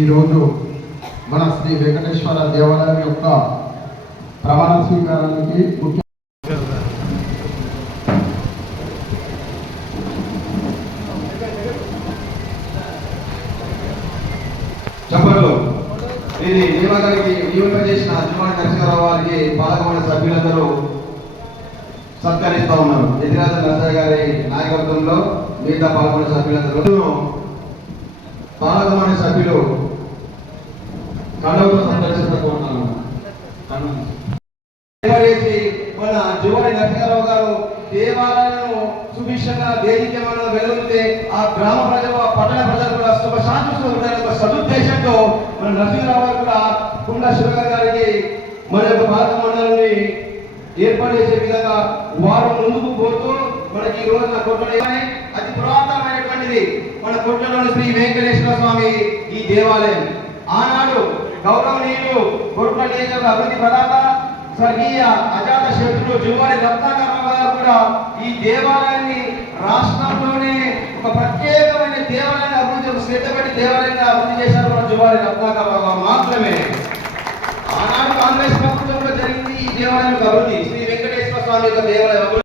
ఈరోజు మన శ్రీ వెంకటేశ్వర దేవాలయం యొక్క ప్రమాణ స్వీకారానికి ముఖ్య ఇది నియమకానికి చేసిన అజ్మాన్ నరసింహారావు వారికి పాలకమైన సభ్యులందరూ సత్కరిస్తూ ఉన్నారు. ఎదిరాజ నరసయ్య గారి నాయకత్వంలో మిగతా పాల్గొన్న సభ్యులందరూ పాలకమైన సభ్యులు కళ్ళతో సందర్శించుకుంటున్నాను చేసి మన జువారి నరసింహారావు గారు దేవాలయ సుభిక్షంగా వేదిక వేదికమైన వెలుగుతే ఆ గ్రామ ప్రజలు ఆ పట్టణ ప్రజలు కూడా శుభ శాంతితో ఉండాలని ఒక సదుద్దేశంతో మన నరసింహరావు గారు కూడా కుండ శివగారి గారికి మన యొక్క భారత మండలిని ఏర్పాటు చేసే విధంగా వారు ముందుకు పోతూ మనకి ఈ రోజున కొట్టలు అతి పురాతనమైనటువంటిది మన కొట్టలోని శ్రీ వెంకటేశ్వర స్వామి ఈ దేవాలయం. ఆనాడు గౌరవనీయులు కొట్ల నియోజక అభివృద్ధి ప్రదాత స్వర్గీయ అజాత శత్రులు జువారి రత్నాకరరావు గారు కూడా ఈ దేవాలయాన్ని రాష్ట్రంలోనే ఒక ప్రత్యేకమైన దేవాలయాన్ని అభివృద్ధి శ్రద్ధపడి శ్రద్ధ దేవాలయాన్ని అభివృద్ధి చేశారు మన జువారి రత్నాకరరావు మాత్రమే. ఆనాడు కాంగ్రెస్ ప్రభుత్వంలో జరిగింది ఈ దేవాలయం అభివృద్ధి. శ్రీ వెంకటేశ్వర స్వామి యొక్క దేవాలయం అభివృద్ధి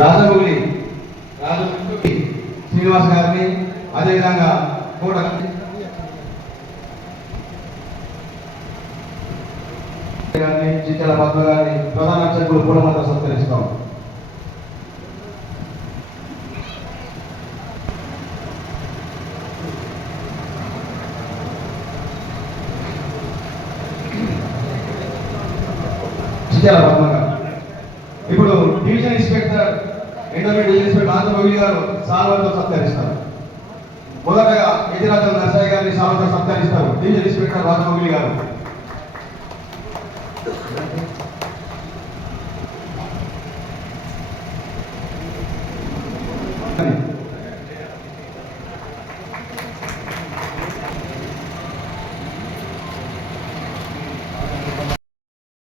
రాజమౌళి రాజమౌళి శ్రీనివాస్ గారిని అదేవిధంగా కోట గారిని చిత్తల పద్మ గారిని ప్రధాన అర్చకులు పూలమంతా సత్కరిస్తాం చిత్తల పద్మ గారు. ఇప్పుడు division inspector endowment division inspector Rajamouli గారు సాల్వతో సత్కరిస్తారు. మొదటగా ఎదిరాజు నర్సయ్య గారిని సాల్వతో సత్కరిస్తారు. డివిజన్ ఇన్స్పెక్టర్ రాజమౌళి గారు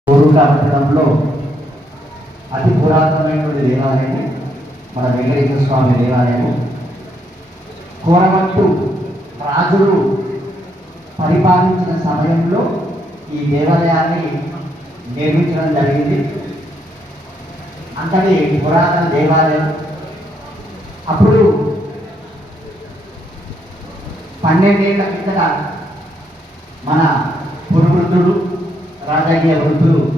పూర్వకాలంలో అతి పురాతనమైనటువంటి దేవాలయం మన వెంకటేశ్వర స్వామి దేవాలయం కోరమట్టు రాజులు పరిపాలించిన సమయంలో ఈ దేవాలయాన్ని నిర్మించడం జరిగింది. అంతటి పురాతన దేవాలయం. అప్పుడు పన్నెండేళ్ళ కిందట మన పురువృద్ధుడు రాజకీయ వృద్ధులు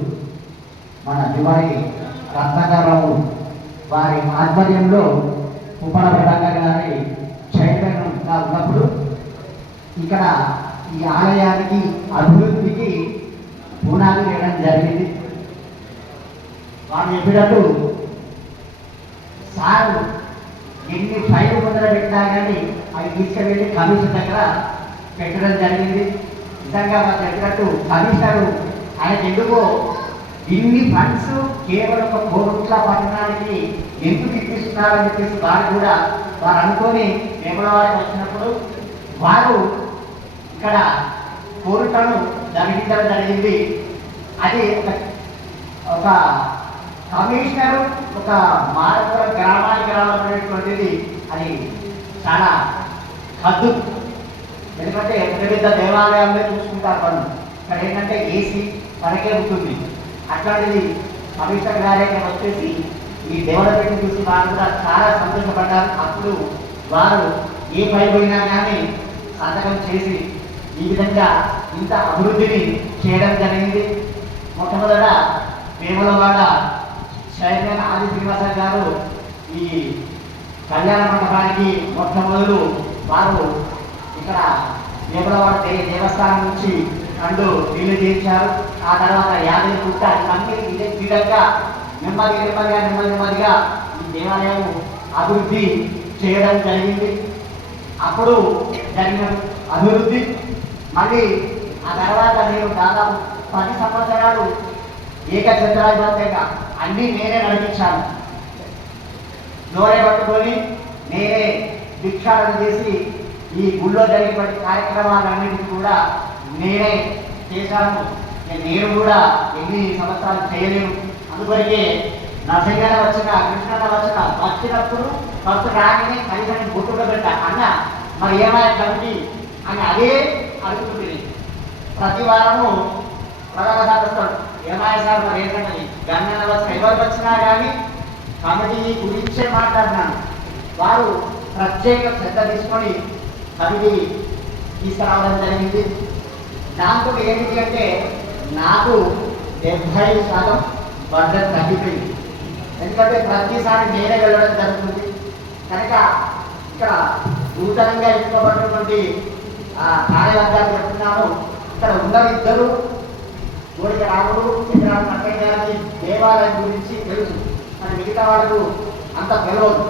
మన దివాళి రత్నాకరరావు వారి ఆధ్వర్యంలో ఉపన ప్రభాకర్ గారి చైర్మన్గా ఉన్నప్పుడు ఇక్కడ ఈ ఆలయానికి అభివృద్ధికి పునాది వేయడం జరిగింది. వారు చెప్పినట్టు సార్ ఎన్ని ఫైల్ ముందర పెట్టినా కానీ అవి తీసుకెళ్ళి కమిషన్ దగ్గర పెట్టడం జరిగింది. నిజంగా వారు చెప్పినట్టు కమిషనరు ఆయన ఎందుకో ఇన్ని ఫండ్స్ కేవలం ఒక కోట్ల పట్టణానికి ఎందుకు ఇప్పిస్తున్నారని చెప్పేసి వారు కూడా వారు అనుకొని వేములవారికి వచ్చినప్పుడు వారు ఇక్కడ కోరికను జరిగించడం జరిగింది. అది ఒక కమిషనర్ ఒక మార్పుల గ్రామానికి రావాలనేటువంటిది అది చాలా హద్దు. ఎందుకంటే పెద్ద పెద్ద దేవాలయాల్లో చూసుకుంటారు పనులు ఇక్కడ ఏంటంటే ఏసీ మనకే ఉంటుంది. అట్లాంటిది కమిషనర్ కార్యక్రమం వచ్చేసి ఈ డెవలప్మెంట్ చూసి వారు కూడా చాలా సంతోషపడ్డారు. అప్పుడు వారు ఏ పైపోయినా కానీ సంతకం చేసి ఈ విధంగా ఇంత అభివృద్ధిని చేయడం జరిగింది. మొట్టమొదట వేములవాడ చైర్మన్ ఆది శ్రీనివాస గారు ఈ కళ్యాణ మండపానికి మొట్టమొదలు వారు ఇక్కడ వేములవాడ దేవస్థానం నుంచి రెండు నీళ్ళు చేయించారు ఆ తర్వాత యాభై పుట్ట కంపెనీ ఇదే విధంగా నెమ్మది నెమ్మదిగా నెమ్మది నెమ్మదిగా ఈ దేవాలయం అభివృద్ధి చేయడం జరిగింది. అప్పుడు జరిగిన అభివృద్ధి. మళ్ళీ ఆ తర్వాత నేను దాదాపు పది సంవత్సరాలు ఏకచంద్రాధిపత్యంగా అన్నీ నేనే నడిపించాను. నోరే పట్టుకొని నేనే భిక్షాటన చేసి ఈ గుళ్ళో జరిగినటువంటి కార్యక్రమాలన్నింటినీ కూడా నేనే చేశాను. నేను కూడా ఎన్ని సంవత్సరాలు చేయలేను. అందుకొరికే నరసింహన వచ్చిన కృష్ణ వచ్చిన వచ్చినప్పుడు ఫస్ట్ రాగానే కనీసం గుర్తుగా పెట్టా. అన్న మరి ఏమైనా కమిటీ? అని అదే అడుగుతుంది. ప్రతి వారము ప్రధాన వస్తాడు ఏమాయ సార్ మరి ఏంటంటే గంగన వచ్చిన ఎవరికి వచ్చినా కానీ కమిటీ గురించే మాట్లాడినాను వారు ప్రత్యేక శ్రద్ధ తీసుకొని కమిటీ తీసుకురావడం జరిగింది. దాంతో ఏమిటి అంటే నాకు డెబ్భై శాతం బడ్జెట్ తగ్గిపోయింది. ఎందుకంటే ప్రతిసారి నేనే వెళ్ళడం జరుగుతుంది. కనుక ఇక్కడ నూతనంగా ఎన్నుకోబడినటువంటి ఆ కార్యవర్గాలు చెప్తున్నాను. ఇక్కడ ఉన్న ఇద్దరు గోడిక రాముడు ఇక్కడ వెంకయ్య గారికి దేవాలయం గురించి తెలుసు. కానీ మిగతా వాళ్ళకు అంత తెలియదు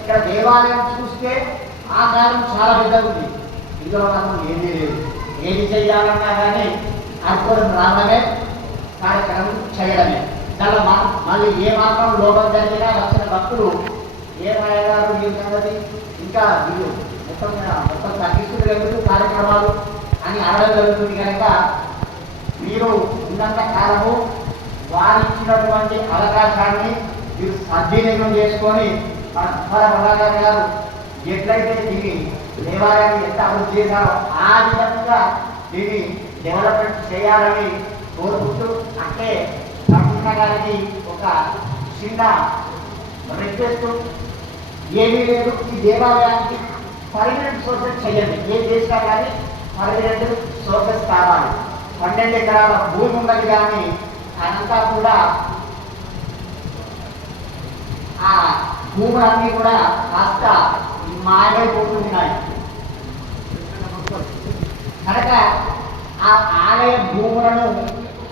ఇక్కడ దేవాలయం చూస్తే ఆకారం చాలా పెద్దగా ఉంది ఇందులో నాకు ఏమీ లేదు. ఏది చేయాలన్నా కానీ అనుకోవడం రావడమే కార్యక్రమం చేయడమే. దానిలో మా మళ్ళీ ఏ మాత్రం లోపం జరిగినా వచ్చిన భక్తులు ఏమయ్యారు ఈ సంగతి ఇంకా వీళ్ళు మొత్తం మొత్తం తగ్గిస్తుంది ఎందుకు కార్యక్రమాలు అని అనడం జరుగుతుంది కనుక మీరు ఉన్నంత కాలము వారిచ్చినటువంటి అవకాశాన్ని మీరు సద్వినియోగం చేసుకొని మన ఉమ్మల ప్రభాకర్ గారు ఎట్లయితే దీన్ని దేవాలయాన్ని ఎంత అభివృద్ధి చేశారో ఆ విధంగా దీన్ని డెవలప్మెంట్ చేయాలని కోరుకుంటూ అంటే నరసింహ గారికి ఒక చిన్న రిక్వెస్ట్ ఏమీ లేదు ఈ దేవాలయానికి పర్మనెంట్ సోర్సెస్ చేయండి. ఏం చేసినా కానీ పర్మనెంట్ సోర్సెస్ కావాలి. పన్నెండు ఎకరాల భూమి ఉన్నది కానీ అదంతా కూడా ఆ భూములన్నీ కూడా కాస్త మాయమైపోతున్నాయి కనుక ఆ ఆలయ భూములను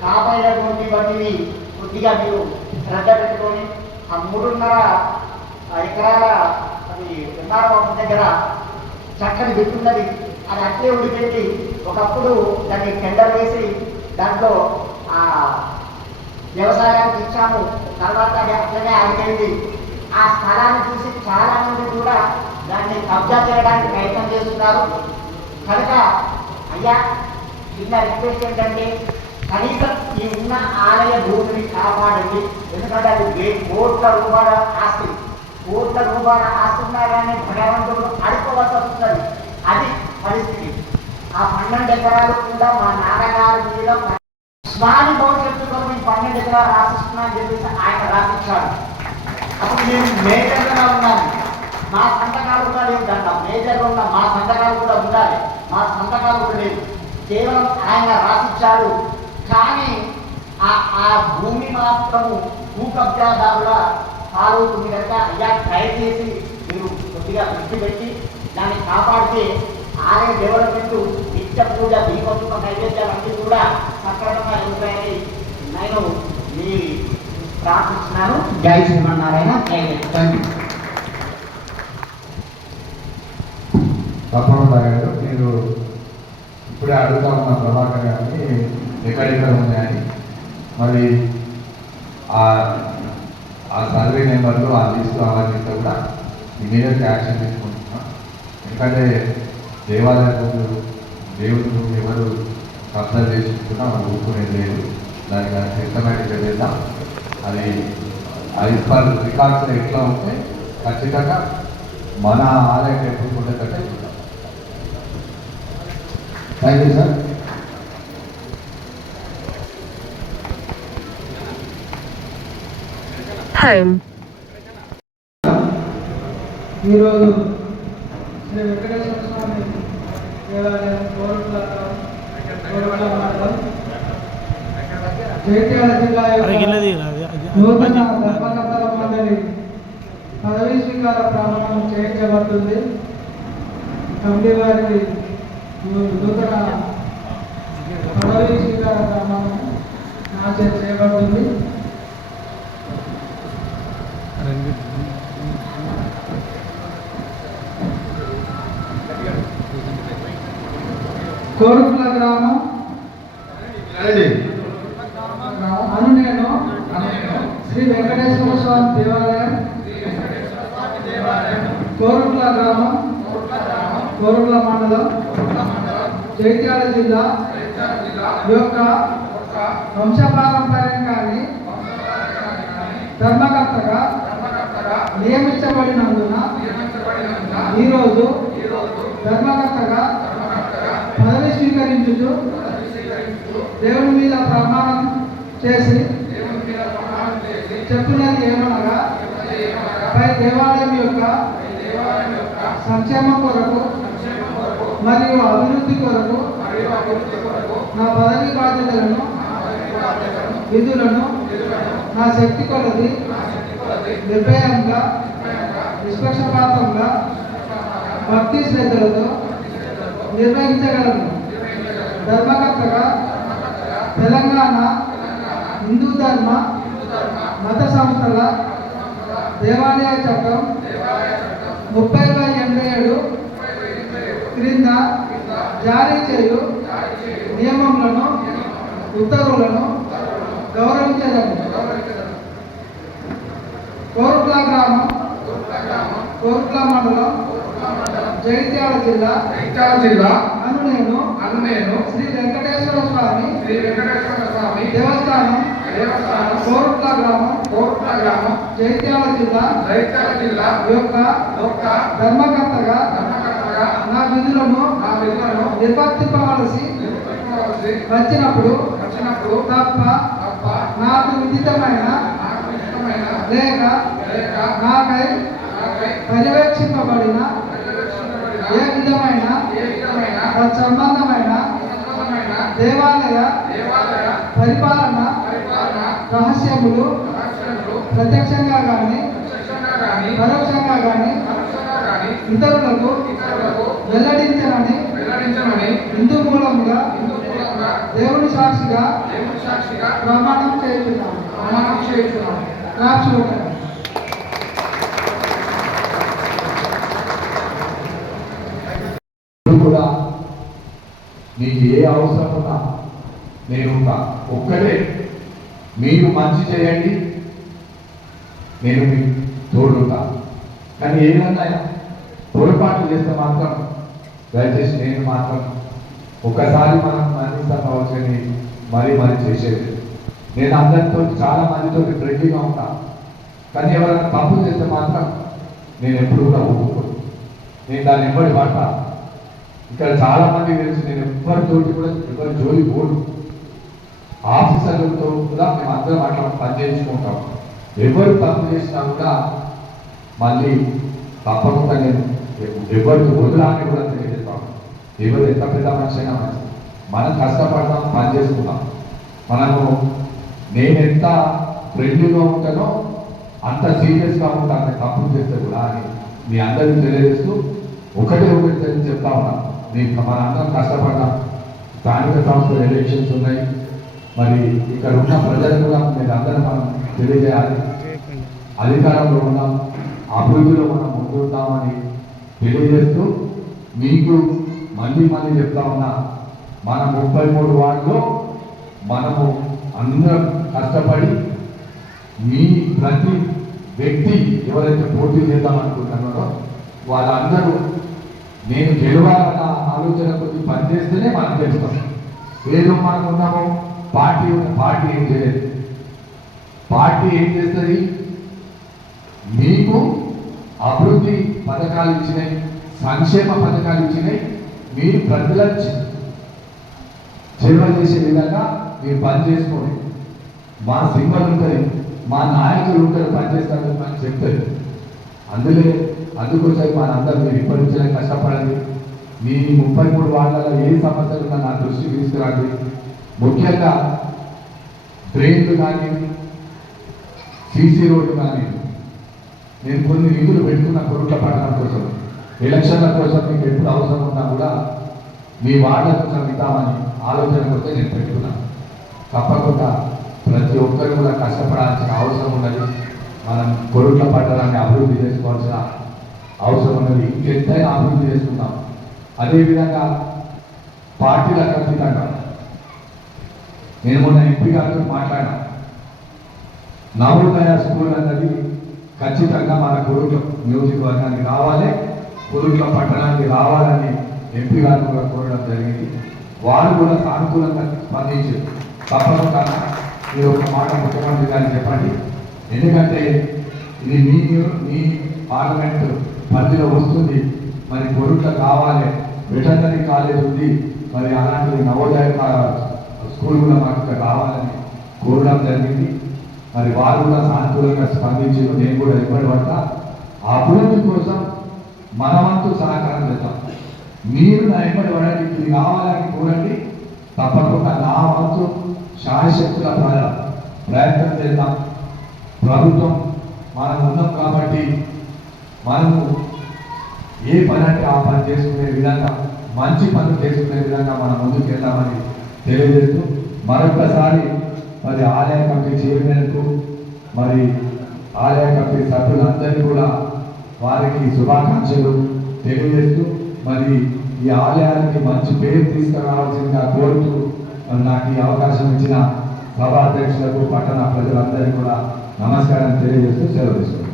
కాపాడినటువంటి వంటివి కొద్దిగా మీరు శ్రద్ధ పెట్టుకొని ఆ మూడున్నర ఎకరాల అది ఎంఆర్ఓ దగ్గర చక్కని పెట్టున్నది అది అట్లే ఉడిపెట్టి ఒకప్పుడు దాన్ని టెండర్ వేసి దాంట్లో ఆ వ్యవసాయానికి ఇచ్చాము. తర్వాత అది అట్లనే ఆగిపోయింది. ఆ స్థలాన్ని చూసి చాలా మంది కూడా దాన్ని కబ్జా చేయడానికి ప్రయత్నం చేస్తున్నారు. కనుక అయ్యా చిన్న రిక్వెస్ట్ ఏంటంటే కనీసం ఈ ఉన్న ఆలయ భూమిని కాపాడండి. ఎందుకంటే అది వే- కోట్ల రూపాయల ఆస్తి. కోట్ల రూపాయల ఆస్తి ఉన్నా కానీ భగవంతుడు అడుకోవాల్సి వస్తున్నది అది పరిస్థితి. ఆ పన్నెండు ఎకరాలు కూడా మా నాన్నగారి మీద స్వామి భవిష్యత్తులో నేను పన్నెండు ఎకరాలు రాసిస్తున్నా అని చెప్పేసి ఆయన రాసిచ్చాడు అప్పుడు నేను మేజర్గా ఉన్నాను మా సంతకాలు కూడా లేవు మేజర్గా ఉన్న మా సంతకాలు కూడా ఉండాలి. మా సంతకాలు కూడా లేదు కేవలం ఆయన రాసిచ్చాడు. కానీ ఆ ఆ భూమి మాత్రము భూ కబ్జాదారుల పాలవుతుంది కనుక అయ్యా ట్రై చేసి మీరు కొద్దిగా దృష్టి పెట్టి దాన్ని కాపాడితే ఆలయ డెవలప్మెంట్ నిత్య పూజ దీపోత్సవ నైవేద్యాలన్నీ కూడా సక్రమంగా ఉంటాయని నేను మీ ప్రార్థిస్తున్నాను. జై శ్రీమన్నారాయణ. జై తప్పకుండా గారు మీరు ఇప్పుడే అడుగుతా మన ప్రభాకర్ గారిని ఎక్కడెక్కడ ఉన్నాయని. మరి ఆ ఆ సర్వే నెంబర్లు ఆ లిస్టు అవన్నీ కూడా ఇమీడియట్ యాక్షన్ తీసుకుంటున్నాం. ఎందుకంటే దేవాలయ దేవుడు ఎవరు కబ్జా చేసుకుంటున్నా మనం ఊరుకునేది లేదు. దానికి దాని సిస్టమేటిక్గా చేద్దాం అది అది పర్ రికార్డ్స్ ఎట్లా ఉంటే ఖచ్చితంగా మన ఆలయం ఎప్పుడు ఉండేటట్టే థ్యాంక్ యూ సార్ ఈరోజు శ్రీ వెంకటేశ్వర స్వామి దేవాలయం జైత్యాల జిల్లా నూతన ధర్మకర్తల మండలి పదవీ స్వీకార ప్రమాణం చేయించబడుతుంది. కమిటీ వారి నూ- చేయబడుతుంది కోరుకుల గ్రామం అను నేను శ్రీ వెంకటేశ్వర స్వామి దేవాలయం కోరుకుల గ్రామం కోరుకుల మండలం జైత్యాల జిల్లా యొక్క వంశపారంపర్యంగాని ధర్మకర్తగా నియమించబడినందున ఈరోజు ధర్మకర్తగా పదవి స్వీకరించుచు దేవుని మీద ప్రమాణం చేసి చెప్తున్నది ఏమనగా పై దేవాలయం యొక్క సంక్షేమం కొరకు మరియు అభివృద్ధి కొరకు నా పదవి బాధ్యతలను విధులను నా శక్తి కొలది నిర్భయంగా నిష్పక్షపాతంగా భక్తి శ్రద్ధలతో నిర్వహించగలను. ధర్మకర్తగా తెలంగాణ హిందూ ధర్మ మత సంస్థల దేవాలయ చట్టం ముప్పై బై జారీ చేయు నియమములను ఉత్తర్వులను గౌరవించదను కోరుట్ల గ్రామం కోరుట్ల మండలం జగిత్యాల జిల్లా జగిత్యాల జిల్లా అను నేను అను నేను శ్రీ వెంకటేశ్వర స్వామి శ్రీ వెంకటేశ్వర స్వామి దేవస్థానం దేవస్థానం కోరుట్ల గ్రామం కోరుట్ల గ్రామం జగిత్యాల జిల్లా జగిత్యాల జిల్లా యొక్క యొక్క ధర్మకర్తగా నా విధులను నా విధులను నిర్వర్తింపవలసి వచ్చినప్పుడు వచ్చినప్పుడు తప్ప తప్ప నాకు విదితమైన లేక లేక నాకై పర్యవేక్షింపబడిన ఏ విధమైన సంబంధమైన దేవాలయ పరిపాలన రహస్యములు ప్రత్యక్షంగా గాని పరోక్షంగా గాని ఇతరులకు ఇతరులకు వెల్లడించనని వెల్లడించమని హిందూ మూలముగా హిందూ మూలంగా దేవుని సాక్షిగా దేవుని సాక్షిగా ప్రమాణం చేస్తున్నాను ప్రమాణం చేస్తున్నాను రాక్షోటం కూడా మీకు ఏ అవసరం ఉన్నా నేను ఉంటా. ఒక్కటే మీరు మంచి చేయండి. నేను మీకు తోడుంటా. కానీ ఏదన్నా పొరపాటు చేస్తే మాత్రం దయచేసి నేను మాత్రం ఒకసారి మనం మన్నిస్తాం కావచ్చని మరీ మరీ చేసేది. నేను అందరితో చాలా మందితో ఫ్రెండ్లీగా ఉంటా. కానీ ఎవరైనా తప్పు చేస్తే మాత్రం నేను ఎప్పుడు కూడా ఒప్పుకోను. నేను దాన్ని ఎవరి పడతా ఇక్కడ చాలా మంది తెలుసు నేను ఎవరితోటి కూడా ఎవరి జోలి పోను. ఆఫీసర్లతో కూడా మేము అందరం అట్లా పనిచేసుకుంటాం ఎవరు తప్పు చేసినా కూడా మళ్ళీ తప్పకుండా నేను ఎవరికి వదలాలని కూడా తెలియజేస్తాం ఎవరు ఎంత పెద్ద మనిషి అయినా మనం కష్టపడతాం పని చేసుకుంటాం. మనము నేను ఎంత ఫ్రెండ్లీగా ఉంటానో అంత సీరియస్గా ఉంటాను తప్పులు చేస్తే కూడా అని మీ అందరికీ తెలియజేస్తూ ఒకటే ఒకటి తెలిసి చెప్తా ఉన్నా. మీకు మన అందరం కష్టపడ్డాం. స్థానిక సంస్థల ఎలక్షన్స్ ఉన్నాయి. మరి ఇక్కడ ఉన్న ప్రజలు కూడా మీరు అందరం మనం తెలియజేయాలి. అధికారంలో ఉన్నాం. అభివృద్ధిలో మనం ముందుంటామని తెలియజేస్తూ మీకు మళ్ళీ మళ్ళీ చెప్తా ఉన్నా మన ముప్పై మూడు వార్డులో మనము అందరం కష్టపడి మీ ప్రతి వ్యక్తి ఎవరైతే పోటీ చేద్దాం అనుకుంటున్నారో వాళ్ళందరూ నేను గెలవాలన్న ఆలోచన కొద్ది పనిచేస్తేనే మనం గెలుస్తాం ఏదో మనం ఉన్నాము పార్టీ ఉన్న పార్టీ ఏం చేయలేదు. పార్టీ ఏం చేస్తుంది? మీకు అభివృద్ధి పథకాలు ఇచ్చినాయి సంక్షేమ పథకాలు ఇచ్చినాయి మీరు ప్రజల సేవ చేసే విధంగా మీరు పని చేసుకోండి. మా సింబల్ ఉంటుంది మా నాయకులు ఉంటారు పనిచేస్తారు అని చెప్తారు. అందులో అందుకోసం మన అందరూ మీరు ఇప్పటి నుంచి కష్టపడండి. మీ ముప్పై మూడు వార్డులలో ఏ సమస్యలు ఉన్నా నా దృష్టికి తీసుకురండి. ముఖ్యంగా డ్రైన్లు కానీ సీసీ రోడ్డు కానీ నేను కొన్ని విధులు పెట్టుకున్న కొరుట్ల పట్టణం కోసం ఎలక్షన్ల కోసం మీకు ఎప్పుడు అవసరం ఉన్నా కూడా మీ వార్డుల చదువుతామని ఆలోచన కొస్తే నేను పెట్టుకున్నాను తప్పకుండా ప్రతి ఒక్కరు కూడా కష్టపడాల్సిన అవసరం ఉన్నది. మనం కొరుట్ల పట్టణాన్ని అభివృద్ధి చేసుకోవాల్సిన అవసరం ఉన్నది. ఇంకెంతైనా అభివృద్ధి చేసుకుందాం. అదేవిధంగా పార్టీల ఖచ్చితంగా నేను మొన్న ఎంపీ గారితో మాట్లాడాను. నవోదయ స్కూల్ అన్నది ఖచ్చితంగా మన కురుట్ల నియోజకవర్గానికి రావాలి కురుట్ల పట్టణానికి రావాలని ఎంపీ గారు కూడా కోరడం జరిగింది. వారు కూడా సానుకూలంగా స్పందించారు. తప్పకుండా మీరు ఒక మాట ముఖ్యమంత్రి గారిని చెప్పండి. ఎందుకంటే ఇది మీ మీ పార్లమెంట్ పరిధిలో వస్తుంది. మరి కొరుట్ల కావాలి వెటర్నరీ కాలేజ్ ఉంది. మరి అలాంటి నవోదయ స్కూల్ కూడా మాకు కావాలని కోరడం జరిగింది. మరి వారు కూడా సానుకూలంగా స్పందించారు. నేను కూడా ఇబ్బంది పడతా అభివృద్ధి కోసం మన వంతు సహకారం చేద్దాం. మీరు నా ఇబ్బంది పడండి ఇది కావాలని కోరండి. తప్పకుండా నా వంతు శాయశక్తుల ప్రయత్నం చేద్దాం. ప్రభుత్వం మనం ఉన్నాం కాబట్టి మనము ఏ పని అంటే ఆ పని చేసుకునే విధంగా మంచి పనులు చేసుకునే విధంగా మనం ముందుకు వెళ్దామని తెలియజేస్తూ మరొకసారి మరి ఆలయ కమిటీ చైర్మన్కు మరి ఆలయ కమిటీ సభ్యులందరికీ కూడా వారికి శుభాకాంక్షలు తెలియజేస్తూ మరి ఈ ఆలయానికి మంచి పేరు తీసుకురావాల్సిందిగా కోరుతూ నాకు ఈ అవకాశం ఇచ్చిన సభాధ్యక్షులకు పట్టణ ప్రజలందరికీ కూడా నమస్కారం తెలియజేస్తూ సెలవు